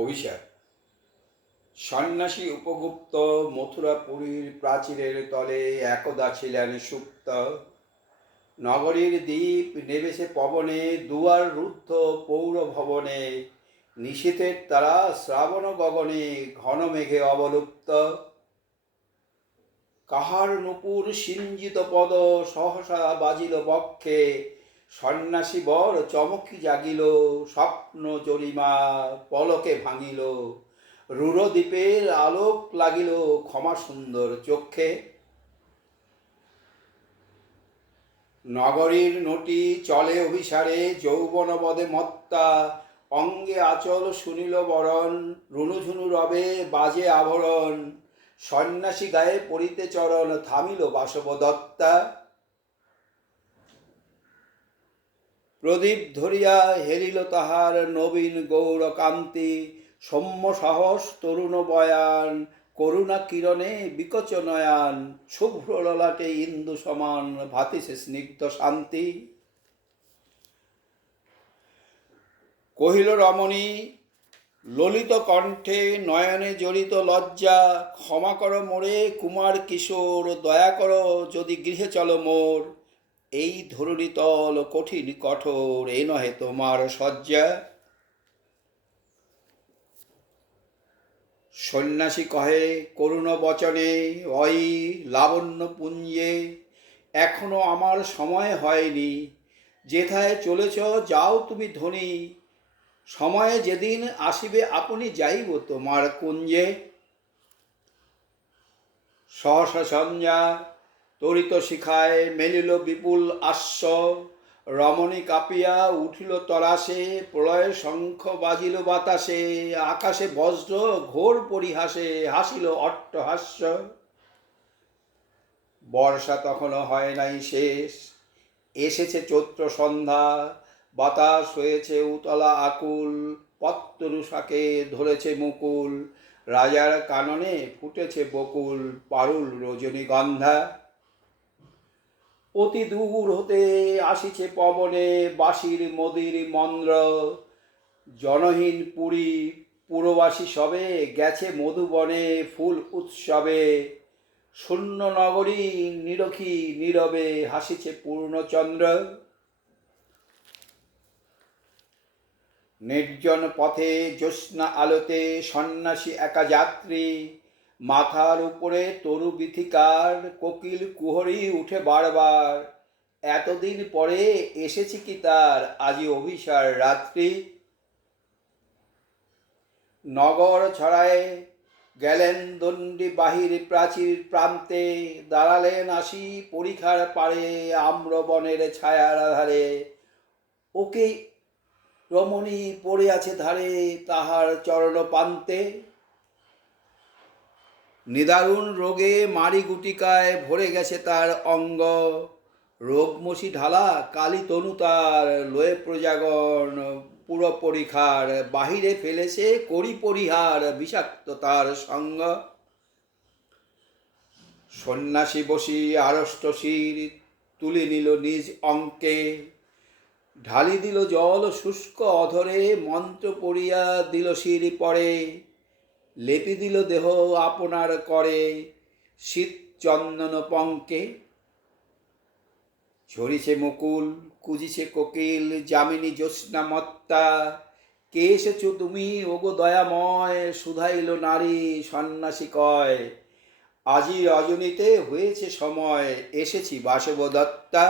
অভিশাপ। সন্ন্যাসী উপগুপ্ত মথুরাপুরীর প্রাচীরের তলে একদা ছিলেন সুপ্ত। নগরীর দ্বীপ নেবেছে পবনে, দুয়ার রুদ্ধ পৌর ভবনে। নিশীথের তারা শ্রাবণ গগনে, ঘন মেঘে অবলুপ্ত। কাহার নূপুর সিঞ্জিত পদ সহসা বাজিল বক্ষে। সন্ন্যাসী বর চমকি জাগিল, স্বপ্ন জরিমা পলকে ভাঙিল। রুরদ্বীপের আলোক লাগিল ক্ষমা সুন্দর চক্ষে। নগরীর নটি চলে অভিসারে, যৌবন বদে মত্তা। অঙ্গে আচল শুনিল বরণ, রুনুঝুনু রবে বাজে আভরণ। সন্ন্যাসী গায়ে পড়িতে চরণ, থামিল বাসব দত্তা। প্রদীপ ধরিয়া হেরিল তাহার নবীন গৌর কান্তি। সৌম্য সাহস তরুণ বয়ান, করুণা কিরণে বিকচ নয়ান। শুভ্র ললাটে ইন্দু সমান, ভাতিছে স্নিগ্ধ শান্তি। কহিল রমণী ললিত কণ্ঠে, নয়নে জড়িত লজ্জা। ক্ষমা কর মোরে কুমার কিশোর, দয়া কর যদি গৃহে চলো মোর। এই ধরণী তল কঠিন কঠোর, এ নহে তোমার শয্যা। সন্ন্যাসী কহে করুণ বচনে, অই লাবণ্য পুঞ্জে। এখনো আমার সময় হয়নি, যেথায় চলেছ যাও তুমি ধনী। সময়ে যেদিন আসিবে আপনি যাইব তোমার কুঞ্জে। সহসা সঞ্জা তরিত শিখায়, মেলিল বিপুল আশ্ব। রমণী কাঁপিয়া উঠিল তরাসে, প্রলয় শঙ্খ বাজিল বাতাসে। আকাশে বজ্র ঘোর পরিহাসে, হাসিল অট্টহাস্য। বর্ষা তখনও হয় নাই শেষ, এসেছে চৈত্র সন্ধ্যা। বাতাস হয়েছে উতলা আকুল, পত্তরু শাকে ধরেছে মুকুল। রাজার কাননে ফুটেছে বকুল, পারুল রজনীগন্ধা। অতি দূর হতে আসিছে পবনে, বাঁশির মদির মন্দ্র। জনহীন পুরী পুরবাসী সবে, গেছে মধুবনে ফুল উৎসবে। শূন্য নগরী নিরখী নীরবে, হাসিছে পূর্ণচন্দ্র। নির্জন পথে জ্যোৎস্না আলোতে, সন্ন্যাসী একা যাত্রী। মাথার উপরে তরু বিথিকার, কোকিল কুহরি উঠে বারবার। এতদিন পরে এসেছি কি তার, আজি অভিসার রাত্রি। নগর ছড়ায় গেলেন দণ্ডী বাহির প্রাচীর প্রান্তে। দাঁড়ালেন আসি পরিখার পারে, আম্রবনের ছায়ার আধারে। ওকে রমণী পড়ে আছে ধারে, তাহার চরণ পান্তে। নিদারুণ রোগে মারি গুটিকায়, ভরে গেছে তার অঙ্গ। রোগমসি ঢালা কালী তনু তার, লয়ে প্রজাগণ পুর পরিখার। বাহিরে ফেলেছে করি পরিহার, বিষাক্ত তার সঙ্গ। সন্ন্যাসী বসি আড়ষ্ট শির, তুলে নিল নিজ অঙ্কে। ঢালি দিল জল শুষ্ক অধরে, মন্ত্র পড়িয়া দিল শির পরে। লেপি দিল দেহ আপনার করে, শীত চন্দন পঙ্কে। ঝরিছে মুকুল কুজিছে কোকিল, যামিনী জ্যোৎস্না মত্তা। কে এসেছ তুমি ওগো দয়াময়, শুধাইল নারী সন্ন্যাসী কয়। আজি রজনীতে হয়েছে সময়, এসেছি বাসব দত্তা।